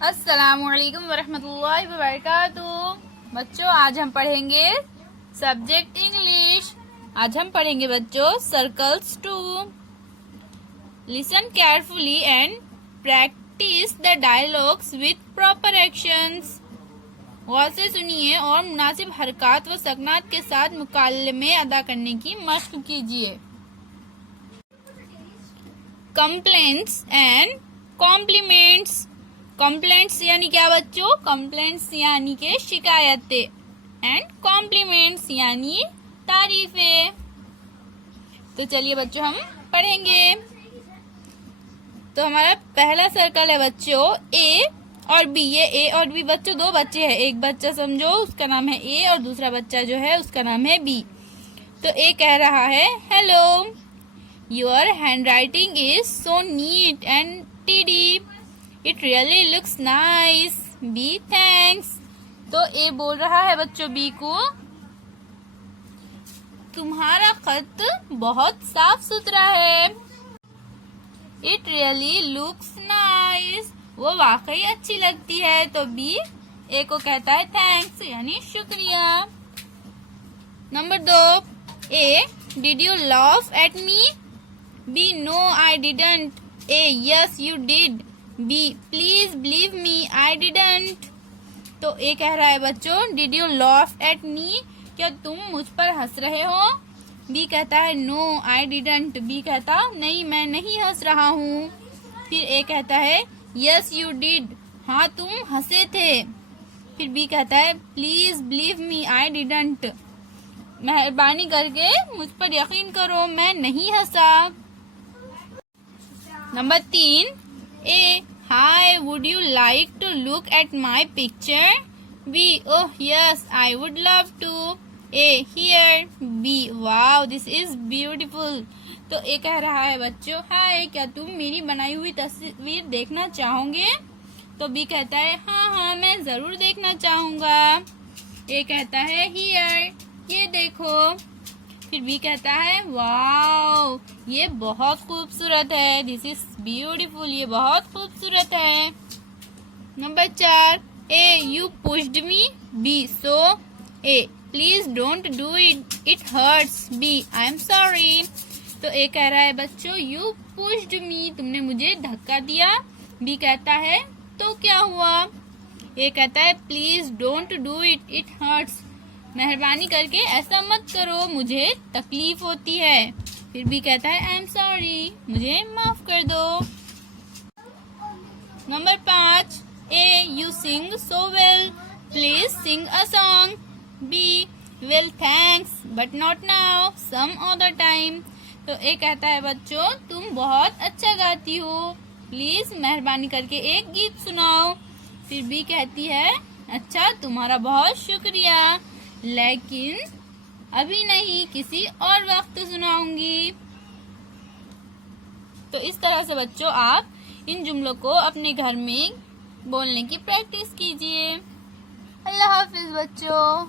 अस्सलामुअलैकुम वरहमतुल्लाहि वबरकातुहू। बच्चों, आज हम पढ़ेंगे सब्जेक्ट इंग्लिश। आज हम पढ़ेंगे बच्चों circles 2। Listen carefully and practice the dialogues with proper actions. गौर से सुनिए और मुनासिब हरकत व सकनात के साथ मुकालमे अदा करने की मशक कीजिए। Complaints and compliments. कंप्लेंट्स यानी क्या बच्चों? कंप्लेंट्स यानी के शिकायतें एंड कॉम्प्लीमेंट्स यानी तारीफें। तो चलिए बच्चों हम पढ़ेंगे। तो हमारा पहला सर्कल है बच्चों ए और बी। ये ए और बी बच्चों दो बच्चे हैं। एक बच्चा समझो उसका नाम है ए और दूसरा बच्चा जो है उसका नाम है बी। तो ए कह रहा है hello, your handwriting is so neat and tidy, it really looks nice, B thanks. तो ए बोल रहा है बच्चों बी को, तुम्हारा खत बहुत साफ सुथरा है। इट रियली लुक्स नाइस, वो वाकई अच्छी लगती है। तो बी ए को कहता है थैंक्स यानी शुक्रिया। Number 2 A, did you laugh at me? B, no I didn't. A, yes you did. B, please believe me I didn't. तो ए कह रहा है बच्चों did you laugh at me, क्या तुम मुझ पर हंस रहे हो? बी कहता है नो आई डिडंट। बी कहता नहीं मैं नहीं हंस रहा हूँ। फिर ए कहता है यस यू डिड, हाँ तुम हंसे थे। फिर बी कहता है please believe me I didn't, मेहरबानी करके मुझ पर यकीन करो मैं नहीं हंसा। Number 3 A, hi would you like to look at my picture? B, oh yes I would love to. A, here. B, wow this is beautiful. तो ए कह रहा है बच्चों हाय, क्या तुम मेरी बनाई हुई तस्वीर देखना चाहोगे? तो बी कहता है हाँ हाँ मैं जरूर देखना चाहूंगा। ए कहता है हियर, ये देखो। फिर बी कहता है वाओ ये बहुत खूबसूरत है, दिस इज ब्यूटीफुल, ये बहुत खूबसूरत है। Number 4 A, you pushed me. B, so. A, please don't do it, it hurts. B, I am sorry. तो ए कह रहा है बच्चों यू पुश्ड मी, तुमने मुझे धक्का दिया। बी कहता है तो क्या हुआ? ए कहता है please don't do it, it hertz, मेहरबानी करके ऐसा मत करो मुझे तकलीफ होती है। फिर भी कहता है आई एम सॉरी, मुझे माफ कर दो। Number 5 A, you sing so well, please sing a song. B, well thanks but not now, some other time. तो ए कहता है बच्चों तुम बहुत अच्छा गाती हो, प्लीज मेहरबानी करके एक गीत सुनाओ। फिर बी कहती है अच्छा तुम्हारा बहुत शुक्रिया, लेकिन अभी नहीं किसी और वक्त सुनाऊंगी। तो इस तरह से बच्चों आप इन जुमलों को अपने घर में बोलने की प्रैक्टिस कीजिए। अल्लाह हाफिज बच्चों।